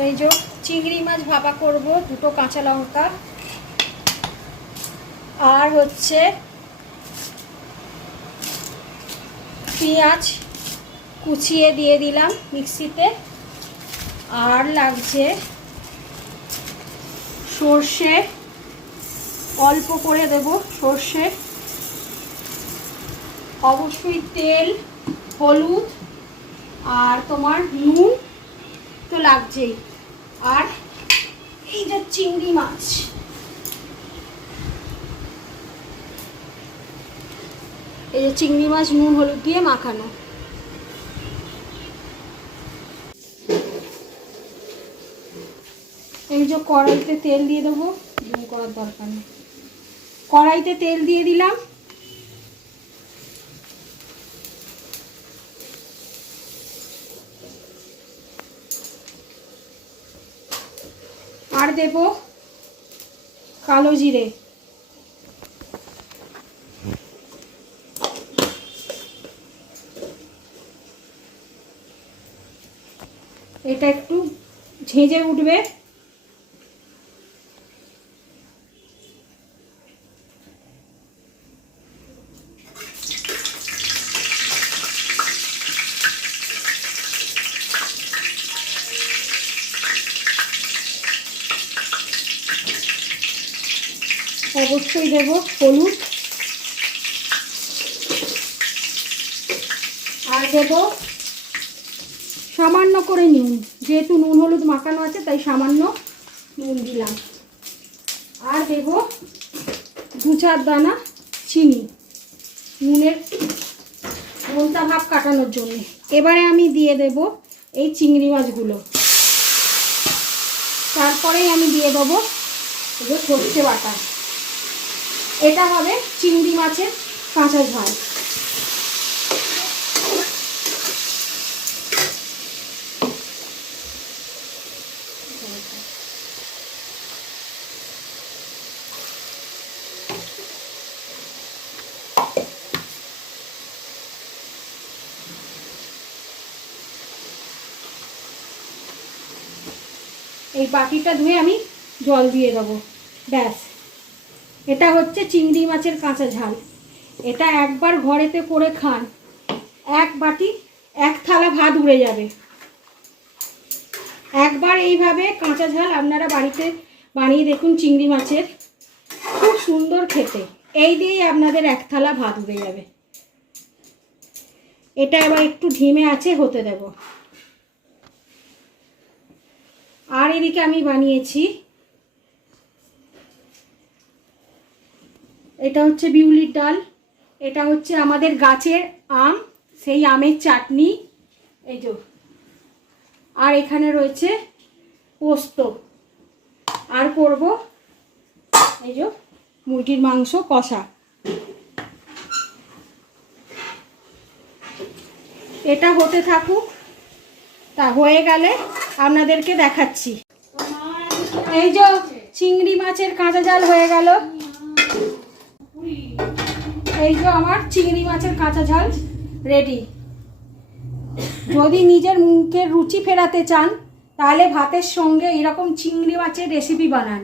এই যে চিংড়ি মাছ ভাপা করব, দুটো কাঁচা লঙ্কা আর হচ্ছে পেঁয়াজ কুচিয়ে দিয়ে দিলাম মিক্সিতে। আর লাগছে সর্ষে, অল্প করে দেব সর্ষে, অবশ্যই তেল, হলুদ আর তোমার নুন তো লাগছেই। আর এই যে চিংড়ি মাছ, এই যে চিংড়ি মাছ নুন হলুদ দিয়ে মাখানো। এই যে কড়াইতে তেল দিয়ে দেবো, জুম করার দরকার নেই। কড়াইতে তেল দিয়ে দিলাম। আর দেব কালো জিরে, এটা একটু ঝেঁঝে উঠবে। অবশ্যই দেব হলুদ আর দেব সামান্য করে নুন, যেহেতু নুন হলুদ মাখানো আছে তাই সামান্য নুন দিলাম। আর দেব 2-4 দানা চিনি, নুনের নোনতা ভাব কাটানোর জন্য। এবারে আমি দিয়ে দেব এই চিংড়ি মাছগুলো, তারপরেই আমি দিয়ে দেবো সর্ষে বাটা। এটা হবে চিংড়ি মাছের কাঁচা ঝাল। এই বাটিটা ধুয়ে আমি জল দিয়ে দেবো, ব্যাস। এটা হচ্ছে চিংড়ি মাছের কাঁচা ঝাল। এটা একবার ঘরেতে করে খান, এক বাটি 1 থালা ভাত উড়ে যাবে। একবার এইভাবে কাঁচা ঝাল আপনারা বাড়িতে বানিয়ে দেখুন, চিংড়ি মাছের, খুব সুন্দর খেতে। এই দিয়েই আপনাদের 1 থালা ভাত উড়ে যাবে। এটা এবার একটু ধিমে আছে হতে দেব। আর এদিকে আমি বানিয়েছি, এটা হচ্ছে বিউলির ডাল, এটা হচ্ছে আমাদের গাছের আম, সেই আমের চাটনি, এই যে। আর এখানে রয়েছে পোস্ত। আর করব এই যে মুরগির মাংস কষা। এটা হতে থাকুক, তা হয়ে গেলে আপনাদেরকে দেখাচ্ছি। এই যে চিংড়ি মাছের কাঁচা ঝাল হয়ে গেল। এই যে আমার চিংড়ি মাছের কাঁচা ঝাল রেডি। যদি নিজের মুখের রুচি ফেরাতে চান তাহলে ভাতের সঙ্গে এরকম চিংড়ি মাছের রেসিপি বানান।